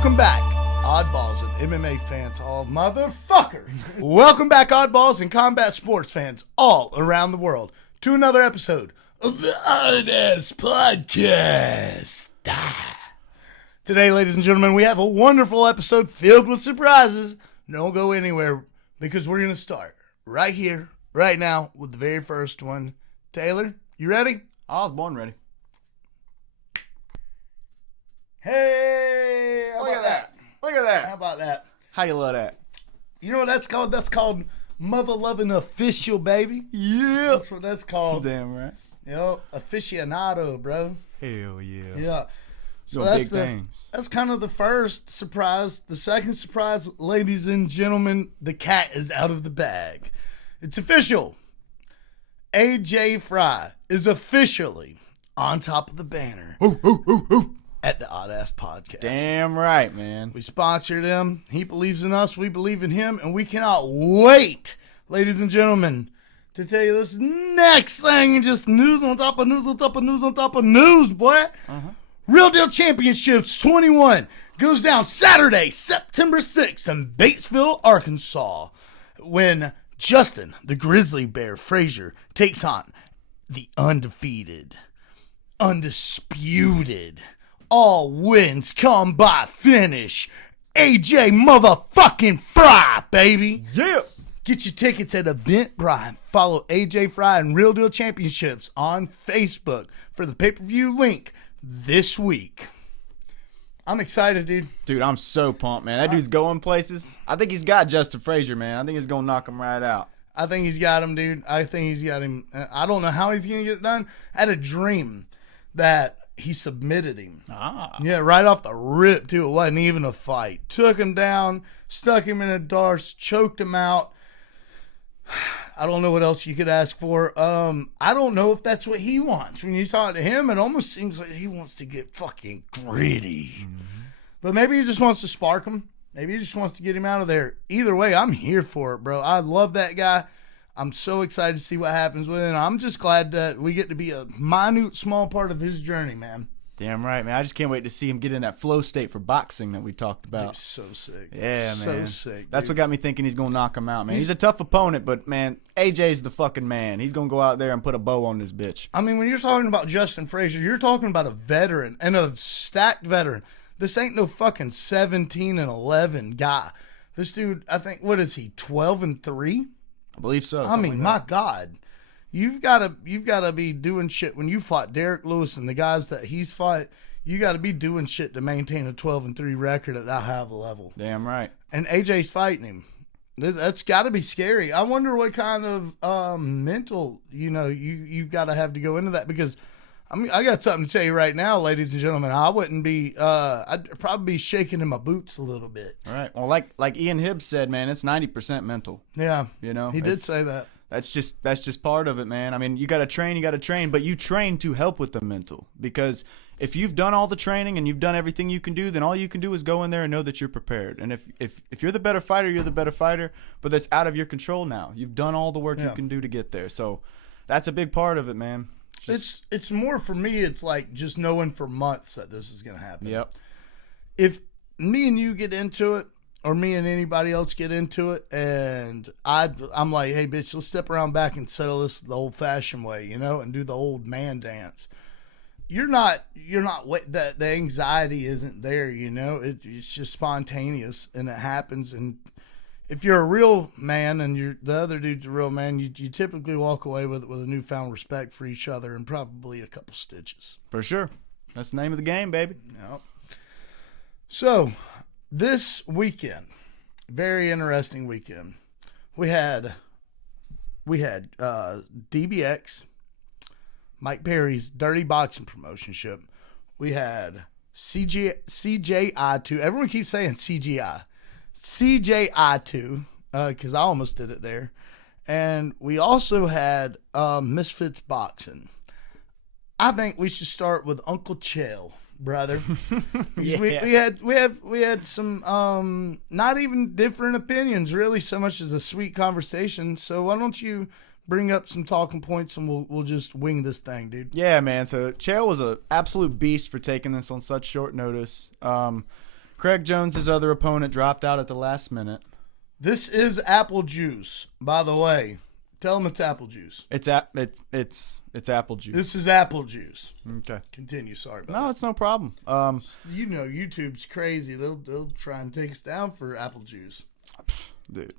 Welcome back, oddballs and MMA fans, all motherfucker. Welcome back, oddballs and combat sports fans all around the world, to another episode of the Oddass podcast. Today, ladies and gentlemen, we have a wonderful episode filled with surprises. Don't go anywhere because we're going to start right here, right now, with the very first one. Taylor, you ready? I was born ready. Hey, Look at that. Look at that. How about that? How you love that? You know what that's called? That's called mother-loving official, baby. Yeah. That's what that's called. Damn right. Yo, aficionado, bro. Hell yeah. Yeah. So Doing big things. That's kind of the first surprise. The second surprise, ladies and gentlemen, the cat is out of the bag. It's official. AJ Fry is officially on top of the banner at the Oddass podcast. Damn right, man. We sponsored him. He believes in us. We believe in him. And we cannot wait, ladies and gentlemen, to tell you this next thing. Just news on top of news on top of news on top of news, boy. Real Deal Championships 21 goes down Saturday, September 6th in Batesville, Arkansas, when Justin, the Grizzly Bear Frazier, takes on the undefeated, undisputed, all wins come by finish, AJ motherfucking Fry, baby. Yeah. Get your tickets at Eventbrite. Follow AJ Fry and Real Deal Championships on Facebook for the pay-per-view link this week. I'm excited, dude. Dude, I'm so pumped, man. That dude's going places. I think he's got Justin Frazier, man. I think he's going to knock him right out. I think he's got him, dude. I think he's got him. I don't know how he's going to get it done. I had a dream that he submitted him. Yeah, right off the rip, too. It wasn't even a fight. Took him down, stuck him in a darce, choked him out. I don't know what else you could ask for. I don't know if that's what he wants. When you talk to him, it almost seems like he wants to get fucking gritty. But maybe he just wants to spark him. Maybe he just wants to get him out of there. Either way, I'm here for it, bro. I love that guy. I'm so excited to see what happens with him. I'm just glad that we get to be a minute, small part of his journey, man. Damn right, man. I just can't wait to see him get in that flow state for boxing that we talked about. Dude, so sick. Yeah, man. So sick. That's what got me thinking he's going to knock him out, man. He's a tough opponent, but, man, AJ's the fucking man. He's going to go out there and put a bow on this bitch. I mean, when you're talking about Justin Frazier, you're talking about a veteran and a stacked veteran. This ain't no fucking 17-11 guy. This dude, I think, what is he, 12-3? I believe so. I mean, my God. You've got to be doing shit. When you fought Derek Lewis and the guys that he's fought, you got to be doing shit to maintain a 12-3 record at that high of a level. Damn right. And AJ's fighting him. That's got to be scary. I wonder what kind of mental, you've got to have to go into that, because I mean, I got something to tell you right now, ladies and gentlemen. I wouldn't be, I'd probably be shaking in my boots a little bit. All right. Well, like Ian Hibbs said, man, it's 90% mental. Yeah. He did say that. That's just part of it, man. I mean, you got to train, but you train to help with the mental, because if you've done all the training and you've done everything you can do, then all you can do is go in there and know that you're prepared. And if you're the better fighter, you're the better fighter, but that's out of your control now. You've done all the work you can do to get there. So that's a big part of it, man. It's more for me, it's like just knowing for months that this is going to happen. Yep. If me and you get into it, or me and anybody else get into it, and I'm like, hey, bitch, let's step around back and settle this the old-fashioned way, and do the old man dance. You're not the anxiety isn't there, it's just spontaneous, and it happens. And if you're a real man and the other dude's a real man, you typically walk away with a newfound respect for each other and probably a couple stitches. For sure. That's the name of the game, baby. Yep. So, this weekend, very interesting weekend. We had DBX, Mike Perry's Dirty Boxing Promotionship. We had CJI2. Everyone keeps saying CGI. CJI2, because I almost did it there. And we also had Misfits Boxing. I think we should start with Uncle Chael, brother. Yeah. We had some not even different opinions, really, so much as a sweet conversation. So why don't you bring up some talking points and we'll just wing this thing, dude. Yeah, man. So Chael was an absolute beast for taking this on such short notice. Craig Jones's other opponent dropped out at the last minute. This is apple juice, by the way. Tell them it's apple juice. It's apple juice. This is apple juice. Okay. Continue. Sorry about that. No, it's no problem. You know, YouTube's crazy. They'll try and take us down for apple juice. Dude,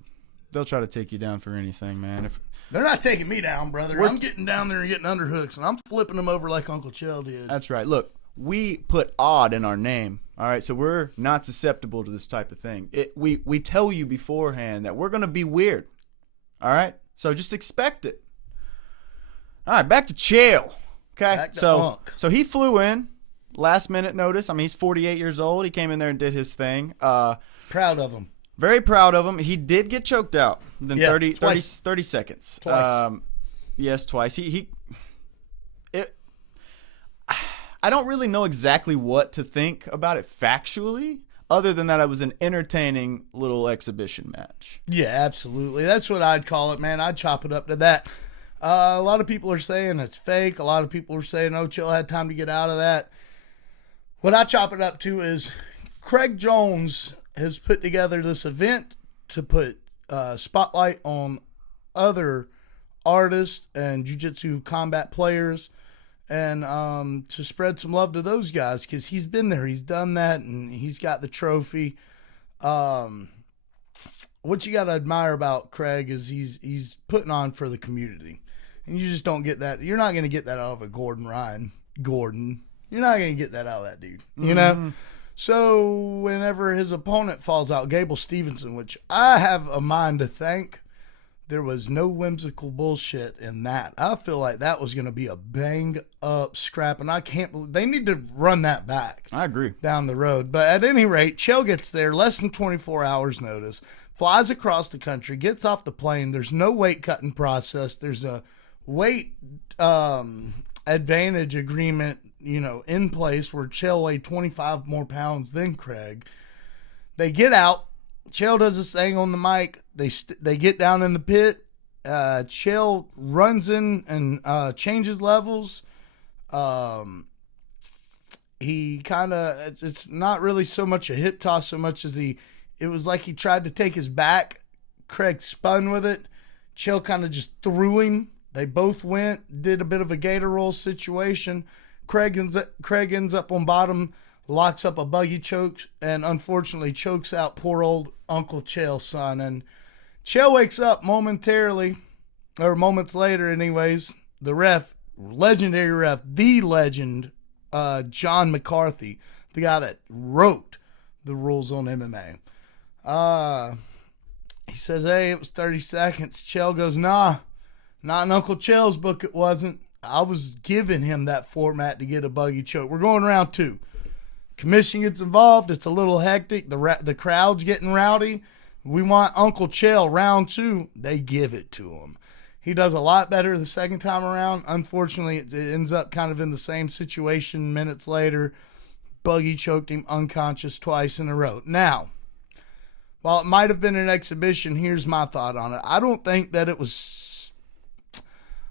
they'll try to take you down for anything, man. They're not taking me down, brother. I'm getting down there and getting underhooks, and I'm flipping them over like Uncle Chell did. That's right. Look, we put odd in our name. All right, so we're not susceptible to this type of thing. We tell you beforehand that we're going to be weird. All right? So just expect it. All right, back to Chael. Okay? Back to Unk. So he flew in, last minute notice. I mean, he's 48 years old. He came in there and did his thing. Proud of him. Very proud of him. He did get choked out within 30 seconds. Twice. Yes, twice. I don't really know exactly what to think about it factually, other than that it was an entertaining little exhibition match. Yeah, absolutely. That's what I'd call it, man. I'd chop it up to that. A lot of people are saying it's fake. A lot of people are saying, oh, Chill had time to get out of that. What I chop it up to is Craig Jones has put together this event to put spotlight on other artists and jiu-jitsu combat players, and to spread some love to those guys, because he's been there, he's done that, and he's got the trophy. What you got to admire about Craig is he's putting on for the community, and you just don't get that. You're not going to get that out of a Gordon. You're not going to get that out of that dude, you know? So whenever his opponent falls out, Gable Stevenson, which I have a mind to thank, there was no whimsical bullshit in that. I feel like that was going to be a bang-up scrap, and I can't believe they need to run that back. I agree. Down the road. But at any rate, Chael gets there, less than 24 hours notice, flies across the country, gets off the plane. There's no weight-cutting process. There's a weight advantage agreement, in place where Chael weighed 25 more pounds than Craig. They get out. Chael does this thing on the mic. They get down in the pit. Chael runs in and changes levels. He kind of, it's not really so much a hip toss so much as it was like he tried to take his back. Craig spun with it. Chael kind of just threw him. They both went, did a bit of a gator roll situation. Craig ends up on bottom, locks up a buggy choke, and unfortunately chokes out poor old Uncle Chael's son. And Chael wakes up momentarily, or moments later anyways. The ref, legendary ref, the legend, John McCarthy, the guy that wrote the rules on MMA. He says, hey, it was 30 seconds. Chael goes, nah, not in Uncle Chael's book it wasn't. I was giving him that format to get a buggy choke. We're going round 2. Commission gets involved. It's a little hectic. The crowd's getting rowdy. We want Uncle Chael round 2. They give it to him. He does a lot better the second time around. Unfortunately, it ends up kind of in the same situation minutes later. Buggy choked him unconscious twice in a row. Now, while it might have been an exhibition, here's my thought on it. I don't think that it was...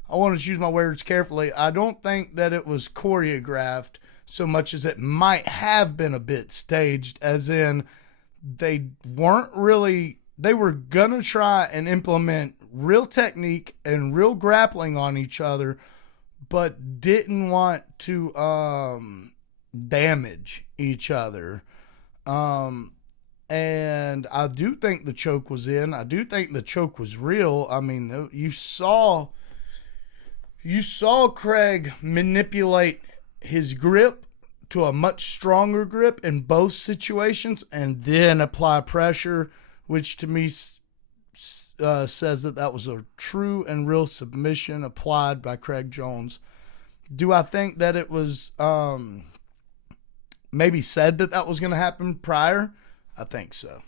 I want to choose my words carefully. I don't think that it was choreographed so much as it might have been a bit staged, as in they weren't really, they were going to try and implement real technique and real grappling on each other, but didn't want to damage each other. And I do think the choke was in. I do think the choke was real. I mean, you saw Craig manipulate his grip to a much stronger grip in both situations and then apply pressure, which to me says that was a true and real submission applied by Craig Jones. Do I think that it was maybe said that was going to happen prior? I think so.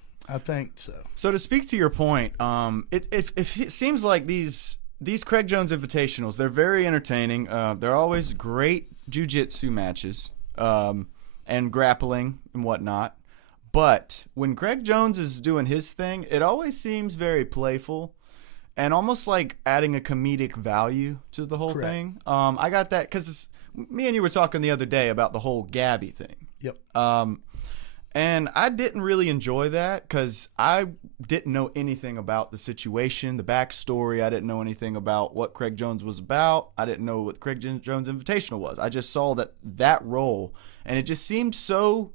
So to speak to your point, it seems like these Craig Jones Invitationals, they're very entertaining. They're always great jiu-jitsu matches and grappling and whatnot. But when Craig Jones is doing his thing, it always seems very playful and almost like adding a comedic value to the whole thing. I got that because me and you were talking the other day about the whole Gabby thing. Yep. And I didn't really enjoy that because I didn't know anything about the situation, the backstory. I didn't know anything about what Craig Jones was about. I didn't know what Craig Jones Invitational was. I just saw that role, and it just seemed so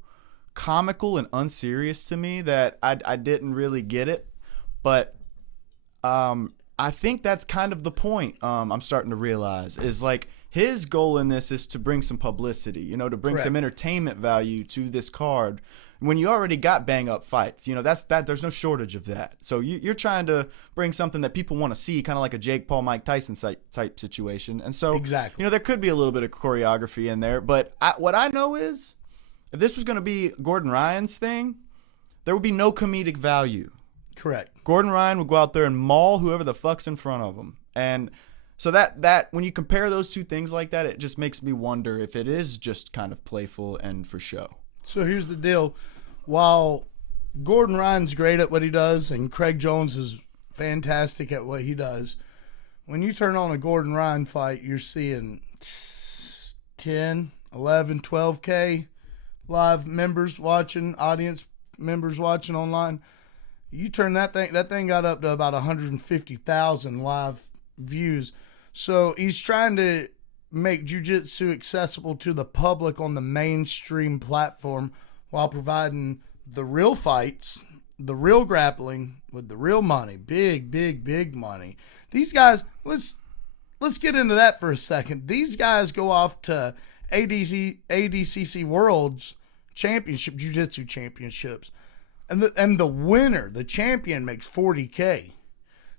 comical and unserious to me that I didn't really get it. But I think that's kind of the point. I'm starting to realize is like his goal in this is to bring some publicity, to bring some entertainment value to this card. When you already got bang up fights, there's no shortage of that. So you're trying to bring something that people want to see, kind of like a Jake Paul, Mike Tyson type situation. And so, exactly. There could be a little bit of choreography in there. But what I know is if this was going to be Gordon Ryan's thing, there would be no comedic value. Correct. Gordon Ryan would go out there and maul whoever the fuck's in front of him. And so that when you compare those two things like that, it just makes me wonder if it is just kind of playful and for show. So here's the deal. While Gordon Ryan's great at what he does and Craig Jones is fantastic at what he does, when you turn on a Gordon Ryan fight, you're seeing 10, 11, 12K live members watching, audience members watching online. You turn that thing got up to about 150,000 live views. So he's trying to make jiu-jitsu accessible to the public on the mainstream platform while providing the real fights, the real grappling with the real money, big money. These guys, let's get into that for a second. These guys go off to ADCC Worlds Championship, Jiu-Jitsu Championships, and the winner, the champion, makes $40K.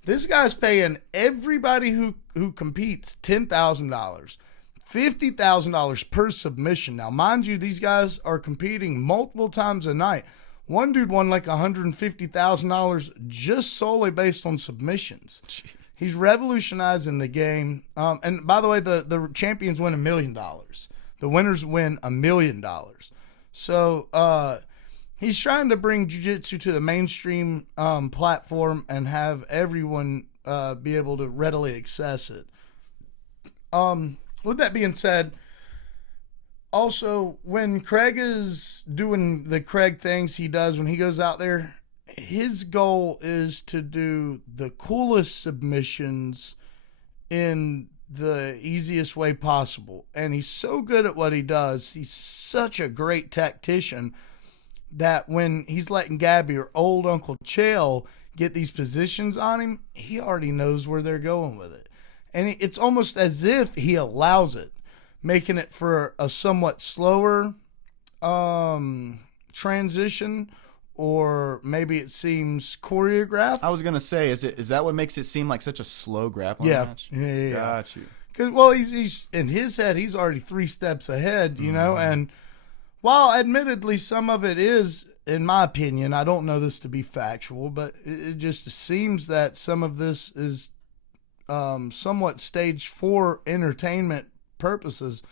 This guy's paying everybody who competes $10,000. $50,000 per submission. Now, mind you, these guys are competing multiple times a night. One dude won like $150,000 just solely based on submissions. Jeez. He's revolutionizing the game. And by the way, the champions win $1 million. The winners win $1 million. So he's trying to bring jiu-jitsu to the mainstream platform and have everyone be able to readily access it. With that being said, also, when Craig is doing the Craig things he does when he goes out there, his goal is to do the coolest submissions in the easiest way possible. And he's so good at what he does. He's such a great tactician that when he's letting Gabby or old Uncle Chael get these positions on him, he already knows where they're going with it. And it's almost as if he allows it, making it for a somewhat slower transition, or maybe it seems choreographed. I was gonna say, is that what makes it seem like such a slow grappling match? Yeah. Got you. Because he's in his head, he's already 3 steps ahead, And while admittedly some of it is, in my opinion, I don't know this to be factual, but it just seems that some of this is somewhat staged for entertainment purposes.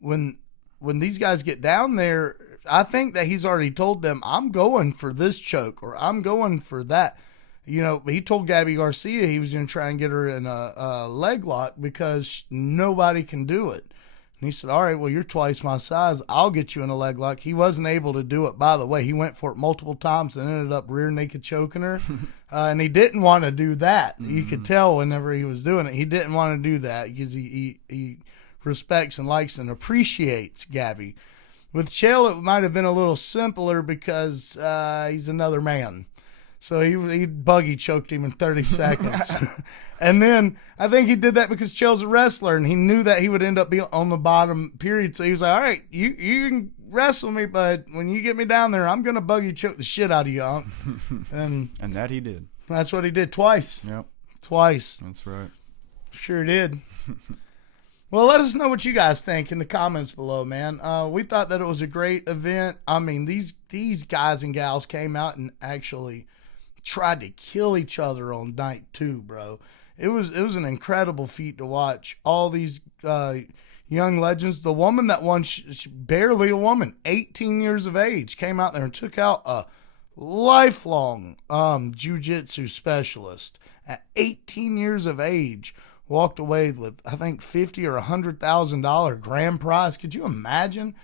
When these guys get down there, I think that he's already told them, I'm going for this choke or I'm going for that. He told Gabby Garcia he was going to try and get her in a leg lock because nobody can do it. And he said, all right, well, you're twice my size. I'll get you in a leg lock. He wasn't able to do it. By the way, he went for it multiple times and ended up rear naked choking her. And he didn't want to do that. You could tell whenever he was doing it. He didn't want to do that because he respects and likes and appreciates Gabby. With Chael, it might have been a little simpler because he's another man. So he buggy choked him in 30 seconds. And then I think he did that because Chael's a wrestler and he knew that he would end up being on the bottom period. So he was like, all right, you can wrestle me, but when you get me down there, I'm going to buggy choke the shit out of you, Unc. And that he did. That's what he did twice. Yep. Twice. That's right. Sure did. Well, let us know what you guys think in the comments below, man. We thought that it was a great event. I mean, these guys and gals came out and actually tried to kill each other on night 2, bro. It was an incredible feat to watch. All these young legends. The woman that won, she barely a woman, 18 years of age, came out there and took out a lifelong jiu-jitsu specialist at 18 years of age. Walked away with, I think, $50,000 or $100,000 grand prize. Could you imagine?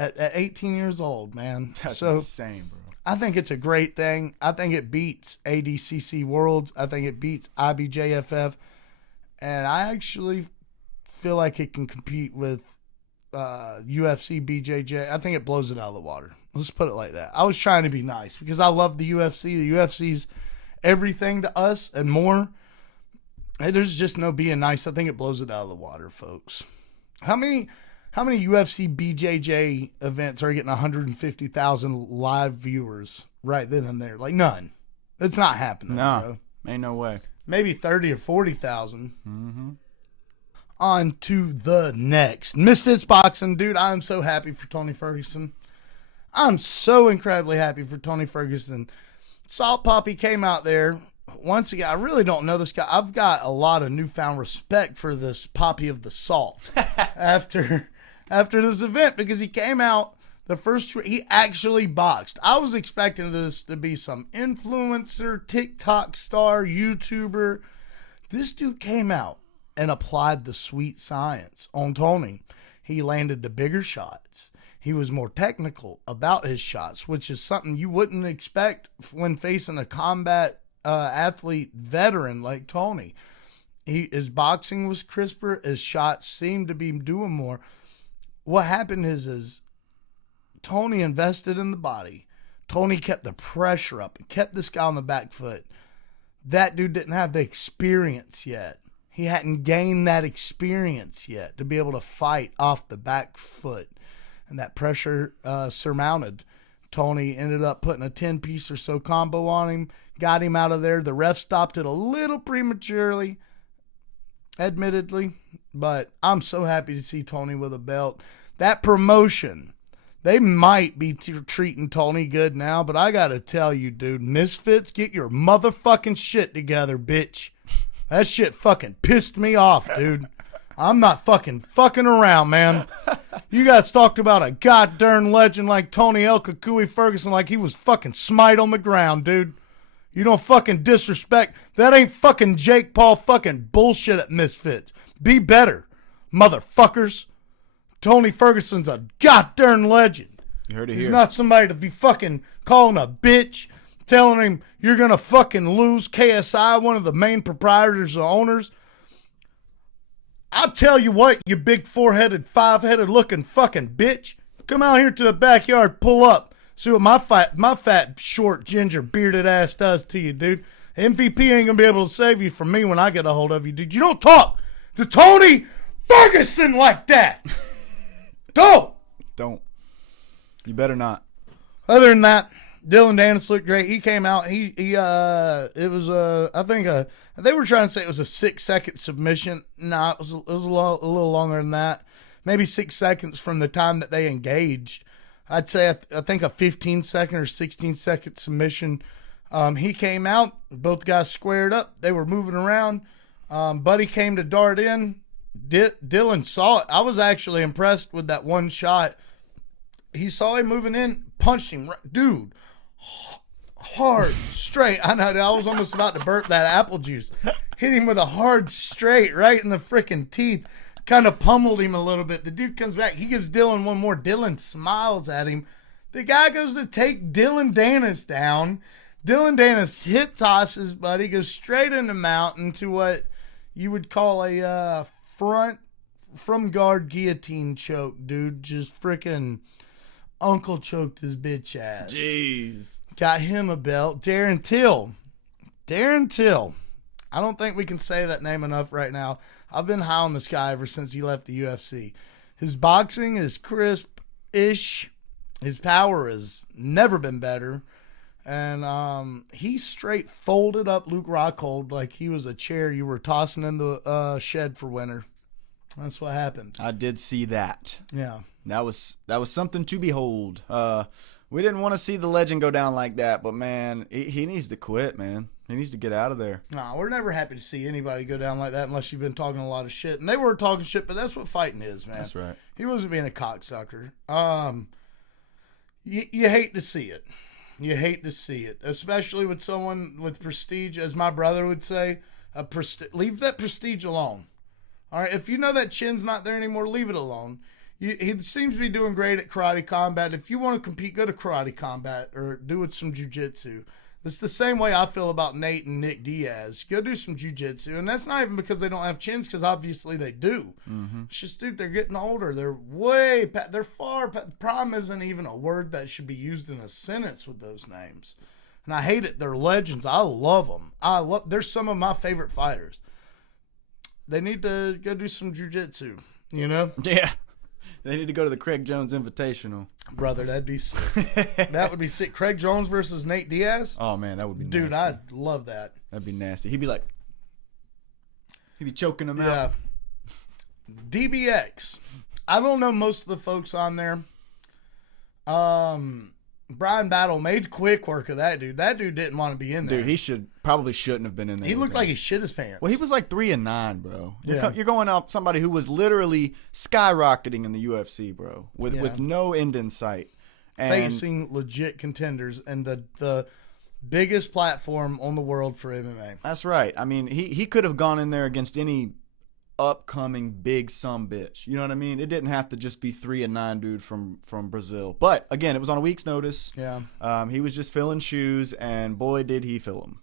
at 18 years old, man. That's insane, bro. I think it's a great thing. I think it beats ADCC Worlds. I think it beats IBJFF. And I actually feel like it can compete with UFC BJJ. I think it blows it out of the water. Let's put it like that. I was trying to be nice because I love the UFC. The UFC's everything to us and more. And there's just no being nice. I think it blows it out of the water, folks. How many UFC BJJ events are getting 150,000 live viewers right then and there? Like none. It's not happening. No, bro. Ain't no way. Maybe 30 or 40,000. Mm-hmm. On to the next. Misfits Boxing. Dude, I'm so happy for Tony Ferguson. I'm so incredibly happy for Tony Ferguson. Salt Poppy came out there. Once again, I really don't know this guy. I've got a lot of newfound respect for this Poppy of the Salt after this event because he came out the first he actually boxed. I was expecting this to be some influencer, TikTok star, YouTuber. This dude came out and applied the sweet science on Tony. He landed the bigger shots. He was more technical about his shots, which is something you wouldn't expect when facing a combat athlete veteran like Tony. His boxing was crisper. His shots seemed to be doing more. What happened is Tony invested in the body. Tony kept the pressure up and kept this guy on the back foot. That dude didn't have the experience yet. He hadn't gained that experience yet to be able to fight off the back foot. And that pressure surmounted. Tony ended up putting a 10-piece or so combo on him, got him out of there. The ref stopped it a little prematurely, admittedly, but I'm so happy to see Tony with a belt. That promotion, they might be treating Tony good now, but I got to tell you, dude, Misfits, get your motherfucking shit together, bitch. That shit fucking pissed me off, dude. I'm not fucking around, man. You guys talked about a goddamn legend like Tony El Kukui Ferguson like he was fucking Smite on the ground, dude. You don't fucking disrespect. That ain't fucking Jake Paul fucking bullshit at Misfits. Be better, motherfuckers. Tony Ferguson's a goddamn legend. You heard it here. He's not somebody to be fucking calling a bitch, telling him you're going to fucking lose. KSI, one of the main proprietors or owners. I'll tell you what, you big four-headed, five-headed looking fucking bitch. Come out here to the backyard, pull up. See what my fat, short, ginger, bearded ass does to you, dude. MVP ain't going to be able to save you from me when I get a hold of you, dude. You don't talk to Tony Ferguson like that. Don't. You better not. Other than that, Dylan Dennis looked great. He came out. It was I think they were trying to say it was a 6-second submission. No, it was a little longer than that. Maybe 6 seconds from the time that they engaged. I'd say I think a 15-second or 16-second submission. He came out. Both guys squared up. They were moving around. Buddy came to dart in. Dylan saw it. I was actually impressed with that one shot. He saw him moving in, punched him. Dude, hard, straight. I know, I was almost about to burp that apple juice. Hit him with a hard straight right in the freaking teeth. Kind of pummeled him a little bit. The dude comes back. He gives Dylan one more. Dylan smiles at him. The guy goes to take Dylan Dennis down. Dylan Dennis hip tosses, buddy, goes straight in the mount into what you would call a front from guard guillotine choke, dude. Just freaking uncle choked his bitch ass. Jeez. Got him a belt. Darren Till. I don't think we can say that name enough right now. I've been high on this guy ever since he left the UFC. His boxing is crisp-ish. His power has never been better. And he straight folded up Luke Rockhold like he was a chair you were tossing in the shed for winter. That's what happened. I did see that. Yeah. That was something to behold. We didn't want to see the legend go down like that, but man, he needs to quit, man. He needs to get out of there. No, we're never happy to see anybody go down like that unless you've been talking a lot of shit. And they were talking shit, but that's what fighting is, man. That's right. He wasn't being a cocksucker. You hate to see it. You hate to see it, especially with someone with prestige, as my brother would say. Leave that prestige alone. All right, if you know that chin's not there anymore, leave it alone. He seems to be doing great at karate combat. If you want to compete, go to karate combat or do it some jiu-jitsu. It's the same way I feel about Nate and Nick Diaz. Go do some jiu-jitsu. And that's not even because they don't have chins, because obviously they do. Mm-hmm. It's just, dude, they're getting older. They're far. The problem isn't even a word that should be used in a sentence with those names. And I hate it. They're legends. I love them. They're some of my favorite fighters. They need to go do some jiu-jitsu, you know? Yeah. They need to go to the Craig Jones Invitational. Brother, that'd be sick. That would be sick. Craig Jones versus Nate Diaz? Oh, man, that would be nasty. Dude, I'd love that. That'd be nasty. He'd be choking him out. DBX. I don't know most of the folks on there. Brian Battle made quick work of that dude. That dude didn't want to be in there. Dude, he probably shouldn't have been in there. He looked like he shit his pants. Well, he was like 3-9, bro. You're going up somebody who was literally skyrocketing in the UFC, bro, with no end in sight. And facing legit contenders and the biggest platform on the world for MMA. That's right. I mean, he could have gone in there against any upcoming big bitch. You know what I mean? It didn't have to just be 3-9 dude from Brazil. But again, it was on a week's notice. Yeah. He was just filling shoes, and boy did he fill them.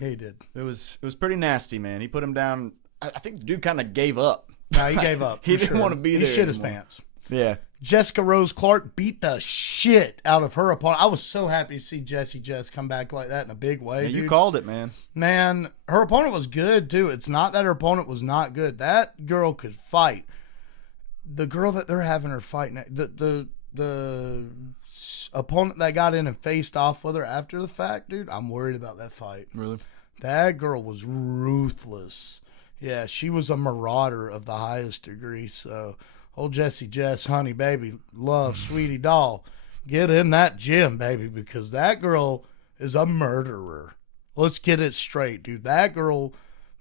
Yeah, he did. It was pretty nasty, man. He put him down. I think the dude kind of gave up. No, he gave up. He didn't want to be there. He shit anymore. his pants. Yeah. Jessica Rose Clark beat the shit out of her opponent. I was so happy to see Jessie Jess come back like that in a big way. Yeah, dude. You called it, man. Man, her opponent was good too. It's not that her opponent was not good. That girl could fight. The girl that they're having her fight, the opponent that got in and faced off with her after the fact, dude, I'm worried about that fight. Really? That girl was ruthless. Yeah, she was a marauder of the highest degree. So, old Jessie Jess, honey, baby, love, sweetie doll, get in that gym, baby, because that girl is a murderer. Let's get it straight, dude. That girl,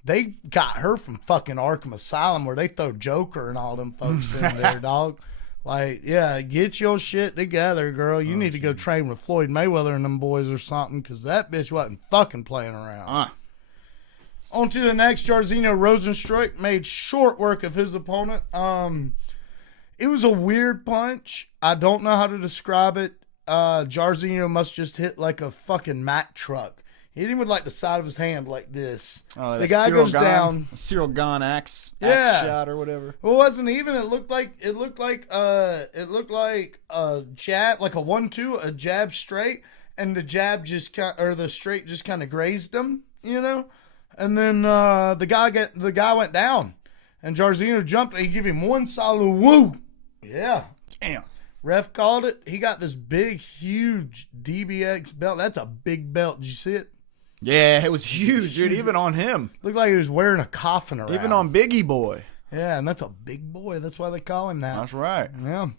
they got her from fucking Arkham Asylum where they throw Joker and all them folks in there, dog. Like, yeah, get your shit together, girl. You need to go train with Floyd Mayweather and them boys or something, because that bitch wasn't fucking playing around. On to the next. Jairzinho Rozenstruik made short work of his opponent. It was a weird punch. I don't know how to describe it. Jairzinho must just hit like a fucking Mack truck. He hit him with like the side of his hand like this. Oh, the guy goes down. Cyril Gahn axe shot or whatever. Well, it wasn't even. It looked like a jab, like a 1-2, a jab straight, and the jab the straight just kind of grazed him, you know. And then the guy went down, and Jairzinho jumped, and he gave him one solid woo. Yeah. Damn. Ref called it. He got this big, huge DBX belt. That's a big belt. Did you see it? Yeah, it was huge, dude. Even on him. Looked like he was wearing a coffin around. Even on Biggie Boy. Yeah, and that's a big boy. That's why they call him that. That's right. Yeah. I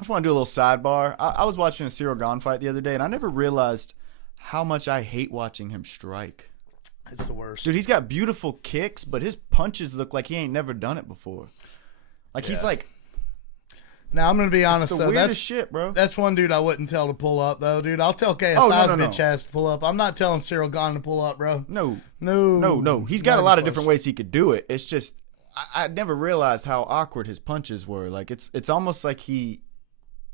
just want to do a little sidebar. I was watching a Cyril Gahn fight the other day, and I never realized how much I hate watching him strike. It's the worst. Dude, he's got beautiful kicks, but his punches look like he ain't never done it before. Like, he's like... Now, I'm going to be honest, though. That's shit, bro. That's one dude I wouldn't tell to pull up, though, dude. I'll tell KSI's bitch ass to pull up. I'm not telling Cyril Gahn to pull up, bro. No. He's got a lot of different ways he could do it. It's just, I never realized how awkward his punches were. Like, it's almost like he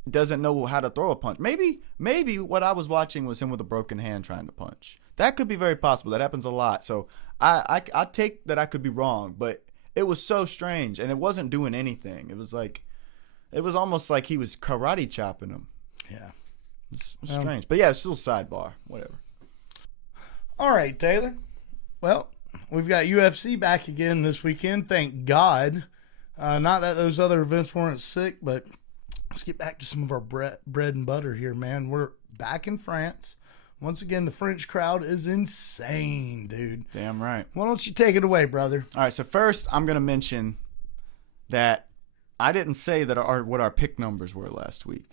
doesn't know how to throw a punch. Maybe what I was watching was him with a broken hand trying to punch. That could be very possible. That happens a lot. So I take that I could be wrong, but it was so strange, and it wasn't doing anything. It was almost like he was karate chopping him. Yeah. It was strange. But yeah, it's still sidebar. Whatever. All right, Taylor. Well, we've got UFC back again this weekend. Thank God. Not that those other events weren't sick, but let's get back to some of our bread and butter here, man. We're back in France. Once again, the French crowd is insane, dude. Damn right. Why don't you take it away, brother? All right, so first I'm going to mention that I didn't say that what our pick numbers were last week.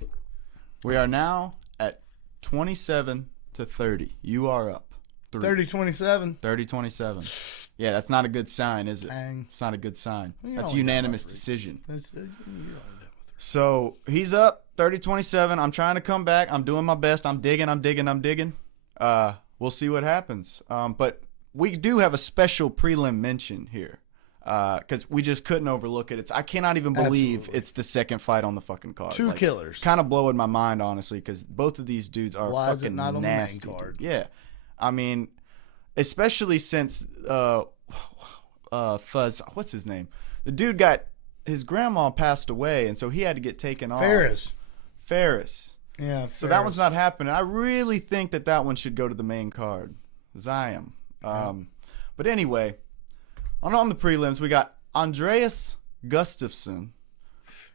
We are now at 27-30. You are up. 30-27. 30-27. Yeah, that's not a good sign, is it? Dang. It's not a good sign. Well, that's a unanimous decision. You're So he's up 30-27. I'm trying to come back. I'm doing my best. I'm digging. We'll see what happens. But we do have a special prelim mention here. because we just couldn't overlook it. I cannot even believe Absolutely. it's the second fight on the fucking card. Two killers. Kind of blowing my mind, honestly, because both of these dudes are Why fucking is it not on the nasty. main card? Yeah, I mean, especially since Fuzz, what's his name? The dude his grandma passed away, and so he had to get taken off. Ferris. Yeah. Ferris. So that one's not happening. I really think that one should go to the main card. Zion. But anyway, on the prelims, we got Andreas Gustafsson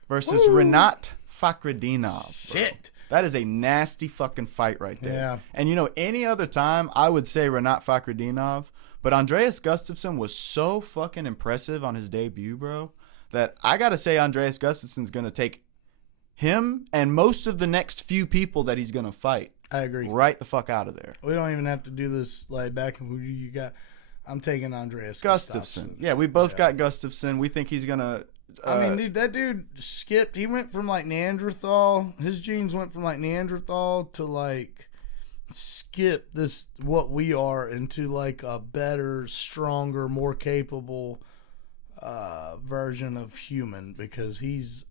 versus Renat Fakhretdinov. Shit. That is a nasty fucking fight right there. Yeah. And any other time, I would say Renat Fakhretdinov, but Andreas Gustafsson was so fucking impressive on his debut, bro, that I got to say Andreas Gustafsson's going to take him and most of the next few people that he's going to fight. I agree. Right the fuck out of there. We don't even have to do this laid back. And who you got? I'm taking Andreas Gustafsson. Yeah, we both got Gustafsson. We think he's going to... I mean, dude, that dude skipped. He went from, like, Neanderthal. His genes went from, like, Neanderthal to, like, skip this, what we are, into, like, a better, stronger, more capable version of human, because he's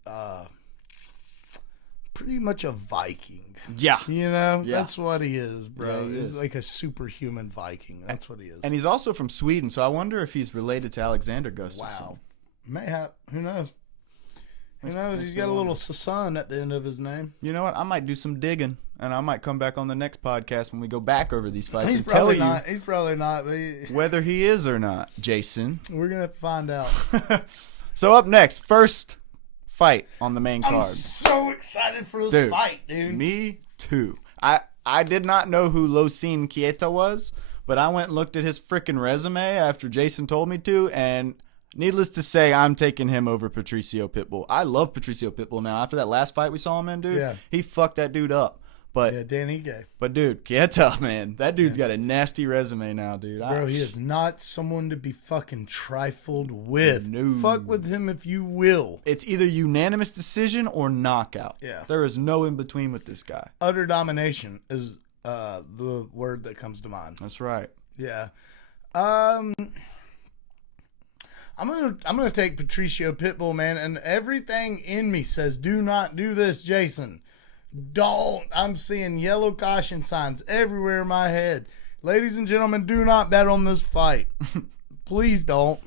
pretty much a Viking. Yeah. Yeah. That's what he is, bro. Yeah, he's like a superhuman Viking. That's what he is. And he's also from Sweden, so I wonder if he's related to Alexander Gustafsson. Wow. Mayhap. Who knows? Who knows? He's got a little son at the end of his name. You know what? I might do some digging, and I might come back on the next podcast when we go back over these fights He's and tell you not. He's probably not. But whether he is or not, Jason. We're going to have to find out. So up next, first fight on the main card. I'm so excited for this fight, dude. Me too. I did not know who Losine Kieta was, but I went and looked at his freaking resume after Jason told me to, and needless to say, I'm taking him over Patricio Pitbull. I love Patricio Pitbull now. After that last fight we saw him in, dude, he fucked that dude up. But Dan Ige. But dude, Kieta, man, that dude's got a nasty resume now, dude. Bro, he is not someone to be fucking trifled with. No. Fuck with him if you will. It's either unanimous decision or knockout. Yeah. There is no in between with this guy. Utter domination is the word that comes to mind. That's right. Yeah. I'm gonna take Patricio Pitbull, man, and everything in me says do not do this, Jason. Don't. I'm seeing yellow caution signs everywhere in my head. Ladies and gentlemen, do not bet on this fight. Please don't.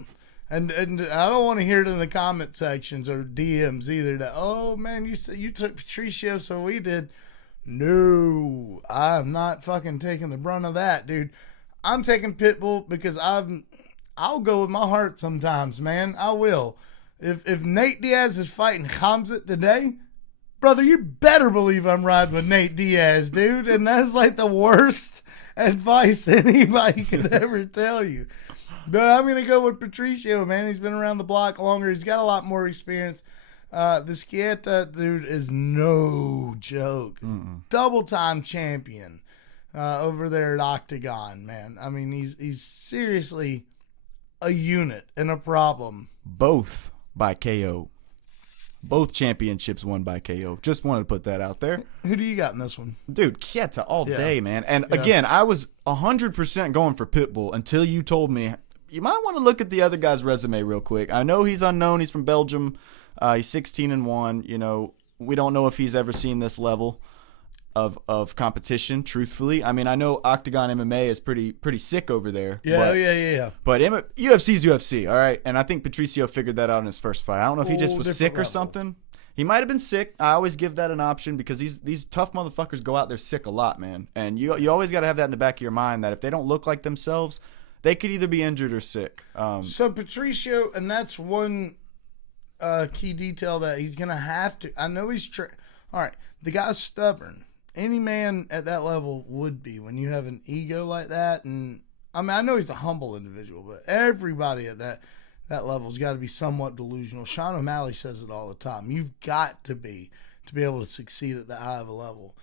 And I don't want to hear it in the comment sections or DMs either that, oh man, you took Patricio, so we did. No, I'm not fucking taking the brunt of that, dude. I'm taking Pitbull because I'll go with my heart sometimes, man. I will. If Nate Diaz is fighting Khamzat today, brother, you better believe I'm riding with Nate Diaz, dude. And that's like the worst advice anybody could ever tell you. But I'm going to go with Patricio, man. He's been around the block longer. He's got a lot more experience. This Kieta dude is no joke. Double-time champion over there at Octagon, man. I mean, he's seriously a unit and a problem. Both by KO. Both championships won by KO. Just wanted to put that out there. Who do you got in this one? Dude, Kieta all day, man. And again, I was 100% going for Pitbull until you told me you might want to look at the other guy's resume real quick. I know he's unknown. He's from Belgium. He's 16-1. You know, we don't know if he's ever seen this level of competition, truthfully. I mean, I know Octagon MMA is pretty sick over there. Yeah. But UFC's UFC, all right? And I think Patricio figured that out in his first fight. I don't know if he just was sick or something. He might have been sick. I always give that an option because these tough motherfuckers go out there sick a lot, man. And you always got to have that in the back of your mind that if they don't look like themselves, they could either be injured or sick. So Patricio, and that's one key detail that he's going to have to. I know he's all right, the guy's stubborn. Any man at that level would be when you have an ego like that. And I mean, I know he's a humble individual, but everybody at that level's got to be somewhat delusional. Sean O'Malley says it all the time. You've got to be able to succeed at that high of a level.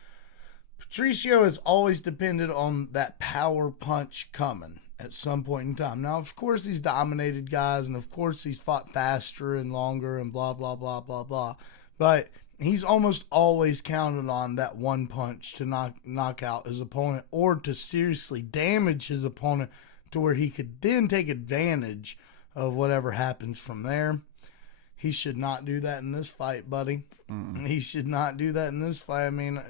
Patricio has always depended on that power punch coming at some point in time. Now, of course, he's dominated guys, and of course, he's fought faster and longer and blah, blah, blah, blah, blah. But he's almost always counted on that one punch to knock out his opponent or to seriously damage his opponent to where he could then take advantage of whatever happens from there. He should not do that in this fight, buddy. He should not do that in this fight. I mean,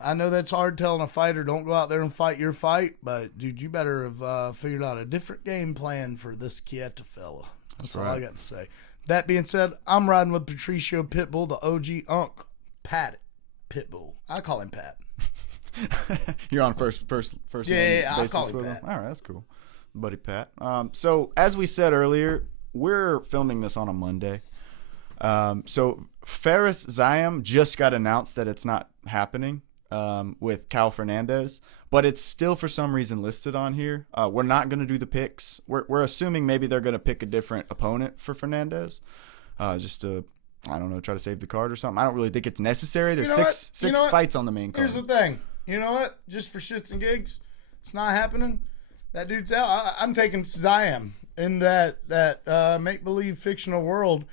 I know that's hard telling a fighter, don't go out there and fight your fight, but, dude, you better have figured out a different game plan for this Chieta fella. That's all I got to say. That being said, I'm riding with Patricio Pitbull, the OG Unk Pat Pitbull. I call him Pat. You're on first yeah, I call him with Pat. All right, that's cool. Buddy Pat. So, as we said earlier, we're filming this on a Monday. So, Paris Ziam just got announced that it's not happening with Cal Fernandez, but it's still for some reason listed on here. We're not going to do the picks. We're assuming maybe they're going to pick a different opponent for Fernandez, just to, I don't know, try to save the card or something. I don't really think it's necessary. There's six fights on the main card. Here's the thing. You know what? Just for shits and gigs, it's not happening. That dude's out. I'm taking Ziam in that make-believe fictional world.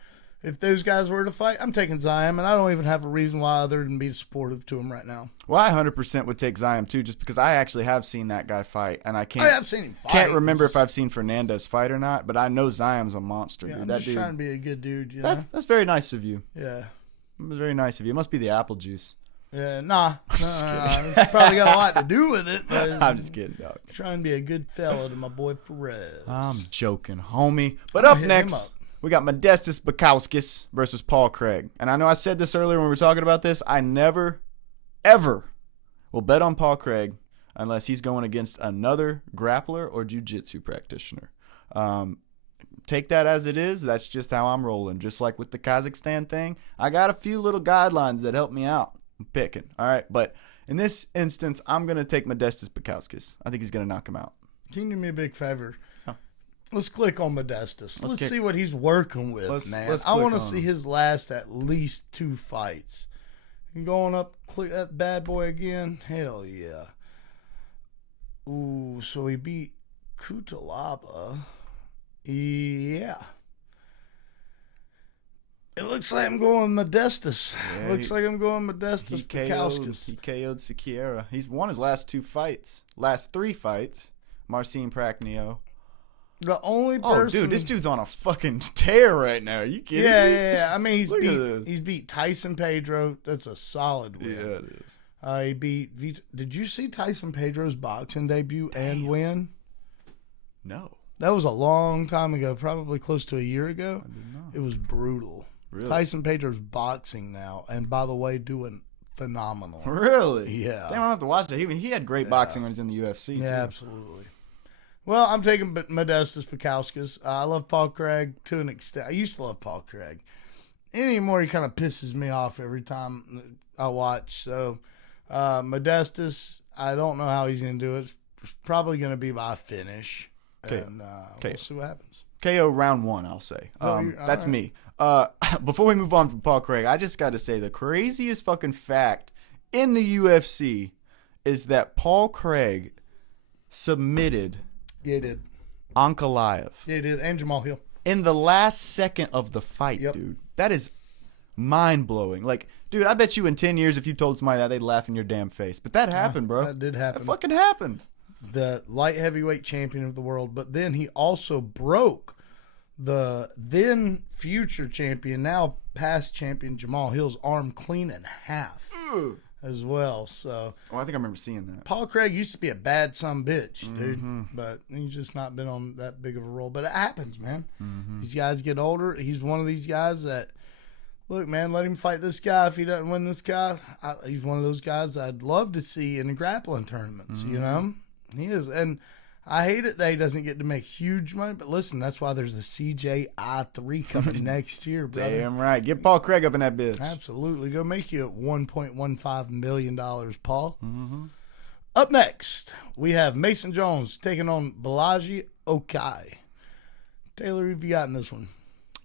If those guys were to fight, I'm taking Ziam, and I don't even have a reason why other than be supportive to him right now. Well, I 100% would take Ziam too, just because I actually have seen that guy fight, and I have seen him fight. Can't remember if I've seen Fernandez fight or not, but I know Ziam's a monster. Yeah, dude. I'm That just dude, trying to be a good dude. You that's know? very nice of you. Yeah. It was very nice of you. It must be the apple juice. Yeah, nah. It's probably got a lot to do with it. But I'm just kidding, dog. Trying to be a good fella to my boy Perez. I'm joking, homie. But up next, we got Modestas Bukauskas versus Paul Craig. And I know I said this earlier when we were talking about this. I never, ever will bet on Paul Craig unless he's going against another grappler or jiu-jitsu practitioner. Take that as it is. That's just how I'm rolling. Just like with the Kazakhstan thing, I got a few little guidelines that help me out. I'm picking. All right. But in this instance, I'm going to take Modestas Bukauskas. I think he's going to knock him out. Can you do me a big favor? Let's click on Modestas. Let's see what he's working with, man. I want to see his last at least 2 fights. You going up, click that bad boy again? Hell yeah. Ooh, so he beat Kutalaba. Yeah. It looks like I'm going Modestas. Yeah, looks like I'm going Modestas Bukauskas. He KO'd Sekiera. He's won his last 2 fights. Last 3 fights. Marcin Prachnio. The only person... Oh, dude, this dude's on a fucking tear right now. Are you kidding me? Yeah. I mean, he's beat Tyson Pedro. That's a solid win. Yeah, it is. He beat Vito. Did you see Tyson Pedro's boxing debut and win? No. That was a long time ago, probably close to a year ago. I did not. It was brutal. Really? Tyson Pedro's boxing now, and by the way, doing phenomenal. Really? Yeah. Damn, I have to watch that. He had great boxing when he was in the UFC, too. Yeah, absolutely. Well, I'm taking Modestas Bukauskas. I love Paul Craig to an extent. I used to love Paul Craig. Anymore, he kind of pisses me off every time I watch. So, Modestas, I don't know how he's going to do it. It's probably going to be by finish. Okay. And we'll see what happens. KO round 1, I'll say. That's right. me. Before we move on from Paul Craig, I just got to say the craziest fucking fact in the UFC is that Paul Craig submitted Yeah, he did. Ankalaev. Yeah, he did. And Jamal Hill. In the last second of the fight, dude. That is mind-blowing. Like, dude, I bet you in 10 years if you told somebody that, they'd laugh in your damn face. But that happened, bro. That did happen. That fucking happened. The light heavyweight champion of the world, but then he also broke the then future champion, now past champion Jamal Hill's arm clean in half as well. So, I think I remember seeing that. Paul Craig used to be a bad son bitch, dude, but he's just not been on that big of a role. But it happens, man. These guys get older. He's one of these guys that, look, man, let him fight this guy. If he doesn't win this guy, he's one of those guys I'd love to see in the grappling tournaments, you know? He is. And I hate it that he doesn't get to make huge money. But listen, that's why there's a CJI3 coming next year, brother. Damn right. Get Paul Craig up in that bitch. Absolutely. Go make you $1.15 million, Paul. Up next, we have Mason Jones taking on Balaji Okai. Taylor, who have you got in this one?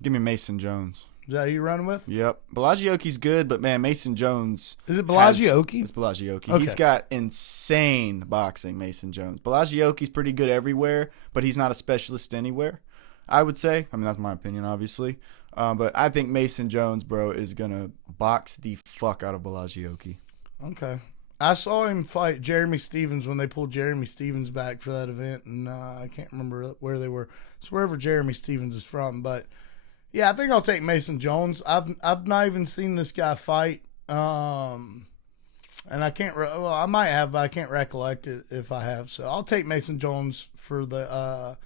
Give me Mason Jones. Is that who you're running with? Yep. Balaji good, but man, Mason Jones. Is it Balaji? It's Balaji. Okay. He's got insane boxing, Mason Jones. Balaji pretty good everywhere, but he's not a specialist anywhere, I would say. I mean, that's my opinion, obviously. But I think Mason Jones, bro, is going to box the fuck out of Balaji. Okay. I saw him fight Jeremy Stevens when they pulled Jeremy Stevens back for that event, and I can't remember where they were. It's wherever Jeremy Stevens is from, but yeah, I think I'll take Mason Jones. I've not even seen this guy fight, and I can't. Well, I might have, but I can't recollect it if I have. So I'll take Mason Jones for the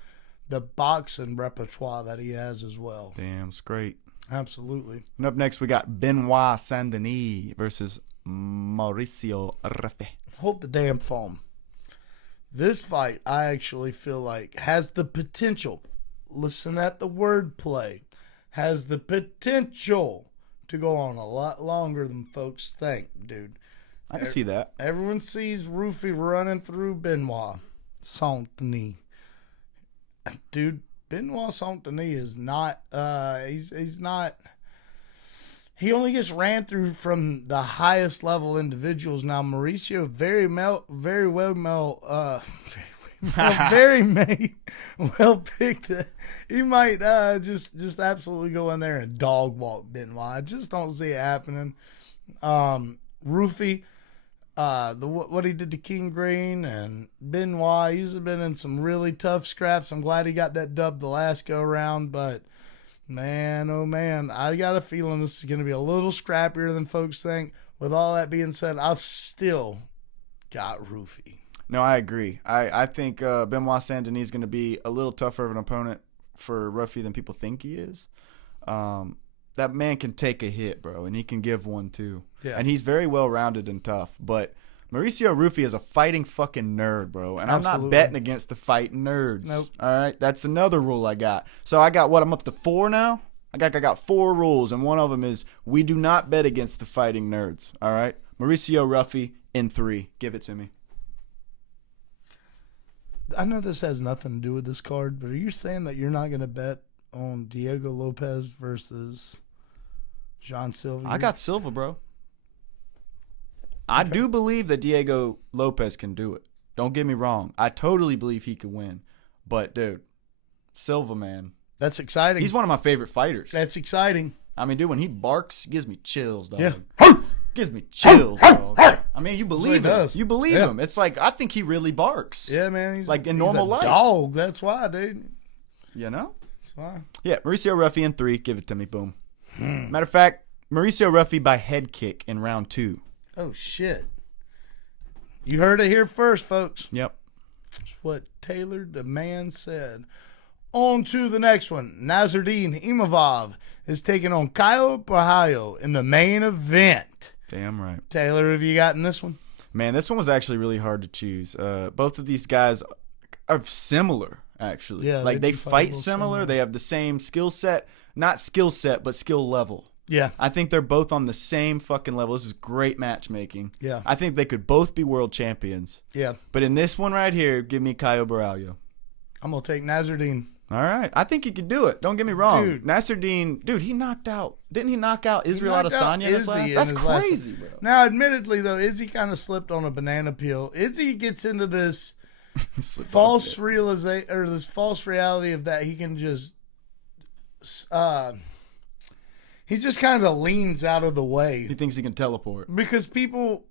boxing repertoire that he has as well. Damn, it's great. Absolutely. And up next, we got Benoit Saint-Denis versus Mauricio Ruffi. Hold the damn phone. This fight, I actually feel like, has the potential. Listen at the wordplay. Has the potential to go on a lot longer than folks think, dude. I can see that. Everyone sees Rufy running through Benoit Saint-Denis. Dude, Benoit Saint-Denis is not, he's not, he only gets ran through from the highest level individuals. Now, Mauricio very well picked. He might just absolutely go in there and dog walk Benoit. I just don't see it happening. Rufy, what he did to King Green and Benoit, he's been in some really tough scraps. I'm glad he got that dub the last go around, but man, oh man, I got a feeling this is going to be a little scrappier than folks think. With all that being said, I've still got Rufy. No, I agree. I think Benoit Saint-Denis is going to be a little tougher of an opponent for Rufy than people think he is. That man can take a hit, bro, and he can give one too. Yeah. And he's very well-rounded and tough. But Mauricio Rufy is a fighting fucking nerd, bro. And Absolutely. I'm not betting against the fighting nerds. Nope. All right? That's another rule I got. So I got what? I'm up to 4 now? I got 4 rules, and one of them is we do not bet against the fighting nerds. All right? Mauricio Rufy in 3. Give it to me. I know this has nothing to do with this card, but are you saying that you're not going to bet on Diego Lopez versus Jean Silva? I got Silva, bro. I do believe that Diego Lopez can do it. Don't get me wrong. I totally believe he can win. But, dude, Silva, man. That's exciting. He's one of my favorite fighters. That's exciting. I mean, dude, when he barks, it gives me chills, dog. Yeah. Gives me chills, dog. I mean, you believe him. Does. You believe him. It's like, I think he really barks. Yeah, man. He's like in normal life. Dog. That's why, dude. You know? That's why. Yeah, Mauricio Rufy in 3. Give it to me. Boom. Matter of fact, Mauricio Rufy by head kick in round 2. Oh, shit. You heard it here first, folks. Yep. That's what Taylor the man said. On to the next one. Nasruddin Imavov is taking on Caio Borralho in the main event. Damn right. Taylor, have you gotten this one? Man, this one was actually really hard to choose. Both of these guys are similar, actually. Yeah, like they fight similar. They have the same skill set. Not skill set, but skill level. Yeah. I think they're both on the same fucking level. This is great matchmaking. Yeah. I think they could both be world champions. Yeah. But in this one right here, give me Caio Borralho. I'm going to take Nasruddin. All right. I think he could do it. Don't get me wrong. Dude. Nasruddin, dude, he knocked out. Didn't he knock out Israel Adesanya in his last? That's crazy, bro. Now, admittedly, though, Izzy kind of slipped on a banana peel. Izzy gets into this false realization, or this false reality of that he can just he just kind of leans out of the way. He thinks he can teleport. Because people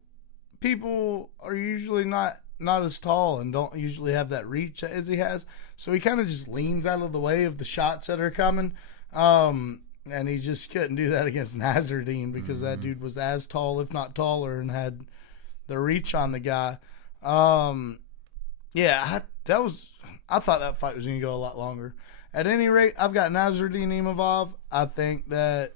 are usually not as tall and don't usually have that reach as he has. So he kind of just leans out of the way of the shots that are coming. And he just couldn't do that against Nasruddin because that dude was as tall, if not taller, and had the reach on the guy. Yeah, I thought that fight was going to go a lot longer. At any rate, I've got Nasruddin Imavov. I think that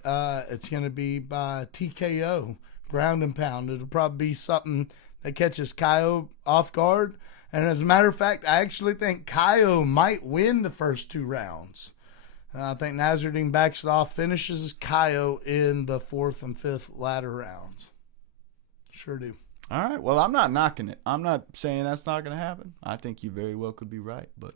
it's going to be by TKO, ground and pound. It'll probably be something that catches Caio off guard. And as a matter of fact, I actually think Caio might win the first 2 rounds. I think Nasruddin backs it off, finishes Caio in the 4th and 5th ladder rounds. Sure do. All right. Well, I'm not knocking it. I'm not saying that's not going to happen. I think you very well could be right. But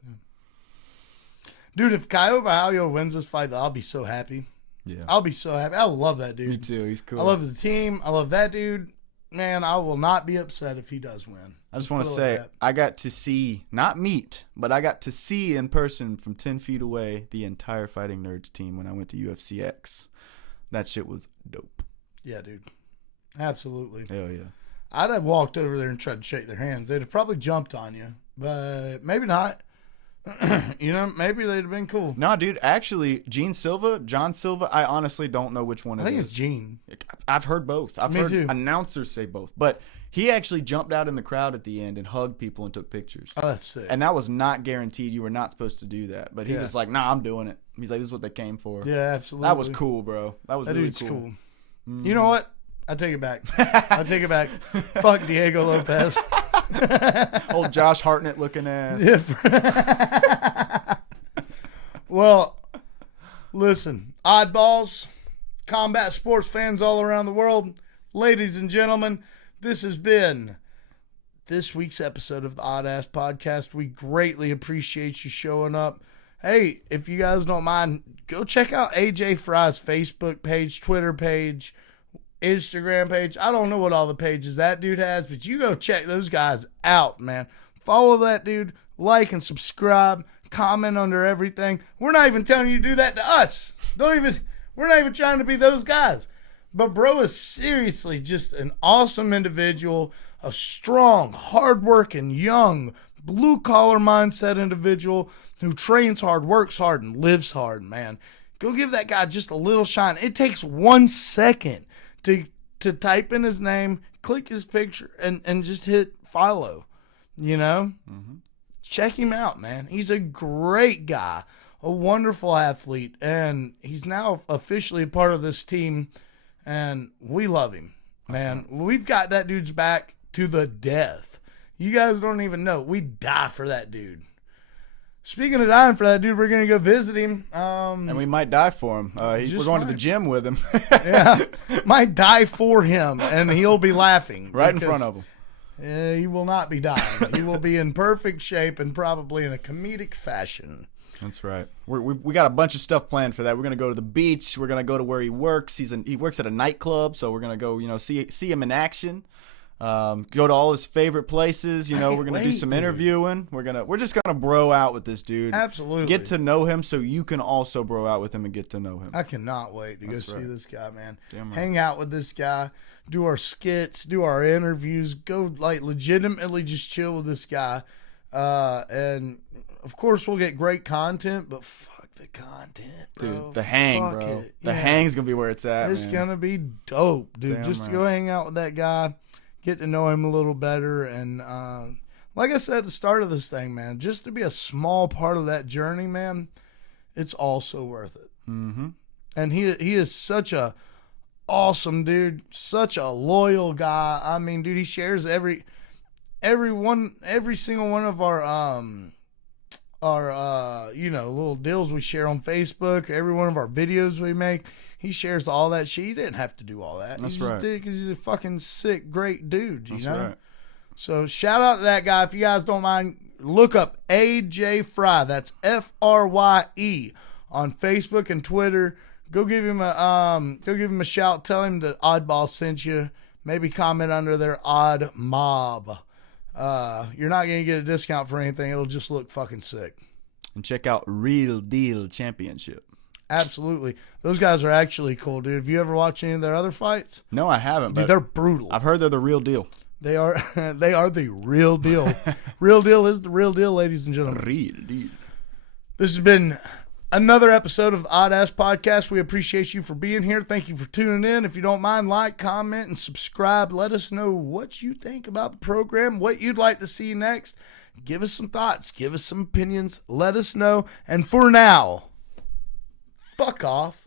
dude, if Caio Borralho wins this fight, I'll be so happy. Yeah. I'll be so happy. I love that dude. Me too. He's cool. I love the team. I love that dude. Man, I will not be upset if he does win. I just want to say, I got to see, not meet, but I got to see in person from 10 feet away the entire Fighting Nerds team when I went to UFC X. That shit was dope. Yeah, dude. Absolutely. Hell yeah. I'd have walked over there and tried to shake their hands. They'd have probably jumped on you, but maybe not. You know, maybe they'd have been cool. No, dude. Actually, John Silva. I honestly don't know which one. I think it's Gene. I've heard both. I've heard announcers say both, but he actually jumped out in the crowd at the end and hugged people and took pictures. Oh, that's sick. And that was not guaranteed. You were not supposed to do that, but he was like, "Nah, I'm doing it." He's like, "This is what they came for." Yeah, absolutely. That was cool, bro. That was really cool. Mm-hmm. You know what? I take it back. I take it back. Fuck Diego Lopez. Old Josh Hartnett looking ass. Yeah. Well, listen, oddballs, combat sports fans all around the world, ladies and gentlemen, this has been this week's episode of the Oddass podcast. We greatly appreciate you showing up. Hey, if you guys don't mind, go check out AJ Fry's Facebook page, Twitter page, Instagram page. I don't know what all the pages that dude has, but you go check those guys out, man. Follow that dude, like and subscribe, comment under everything. We're not even telling you to do that to us. We're not even trying to be those guys. But bro is seriously just an awesome individual, a strong, hardworking, young, blue-collar mindset individual who trains hard, works hard, and lives hard, man. Go give that guy just a little shine. It takes 1 second to type in his name, click his picture, and just hit follow, you know? Mm-hmm. Check him out, man. He's a great guy, a wonderful athlete, and he's now officially a part of this team, and we love him, man. We've got that dude's back to the death. You guys don't even know. We die for that dude. Speaking of dying for that dude, we're going to go visit him. And we might die for him. We're going to the gym with him. Yeah. Might die for him, and he'll be laughing. Right in front of him. He will not be dying. He will be in perfect shape and probably in a comedic fashion. That's right. We got a bunch of stuff planned for that. We're going to go to the beach. We're going to go to where he works. He works at a nightclub, so we're going to go, see him in action. Go to all his favorite places. We're gonna do some interviewing. We're just gonna bro out with this dude. Absolutely. Get to know him so you can also bro out with him and get to know him. I cannot wait to go see this guy, man. Damn right. Hang out with this guy, do our skits, do our interviews, go legitimately just chill with this guy. And of course we'll get great content, but fuck the content, bro. Dude, the hang, fuck bro. it. The hang's gonna be where it's at. It's gonna be dope, dude. Damn just right. to go hang out with that guy. Get to know him a little better, and like I said at the start of this thing, man, just to be a small part of that journey, man, it's also worth it. Mm-hmm. And he is such a awesome dude, such a loyal guy. I mean, dude, he shares every single one of our little deals we share on Facebook, every one of our videos we make. He shares all that shit. He didn't have to do all that. That's he right. Just did because he's a fucking sick, great dude, you know? Right. So shout out to that guy. If you guys don't mind, look up AJ Fry. That's FRYE on Facebook and Twitter. Go give him a shout. Tell him that Oddball sent you. Maybe comment under their Odd Mob. You're not gonna get a discount for anything. It'll just look fucking sick. And check out Real Deal Championship. Absolutely. Those guys are actually cool, dude. Have you ever watched any of their other fights? No, I haven't. Dude, they're brutal. I've heard they're the real deal. They are the real deal. Real deal is the real deal, ladies and gentlemen. Real deal. This has been another episode of the Oddass Podcast. We appreciate you for being here. Thank you for tuning in. If you don't mind, like, comment, and subscribe. Let us know what you think about the program, what you'd like to see next. Give us some thoughts. Give us some opinions. Let us know. And for now, fuck off.